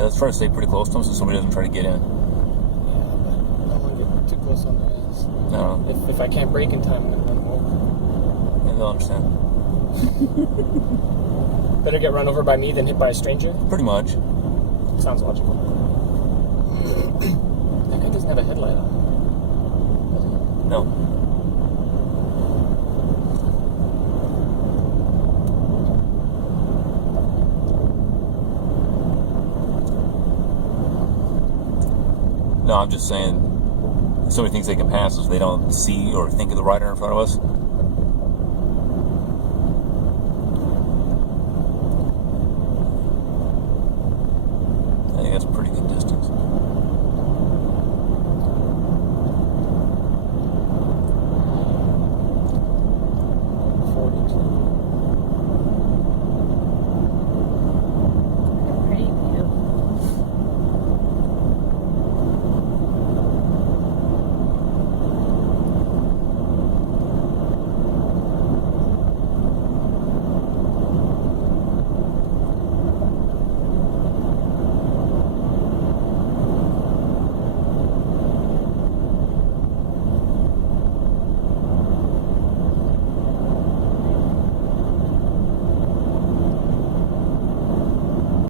Yeah, let's try to stay pretty close to them so somebody doesn't try to get in. Yeah, but I don't want to get too close on their ass. No. If I can't brake in time, I'm going to run them over. Yeah, they'll understand. Better get run over by me than hit by a stranger? Pretty much. Sounds logical. That guy doesn't have a headlight on. No. No, I'm just saying, if somebody thinks they can pass us, they don't see or think of the rider in front of us.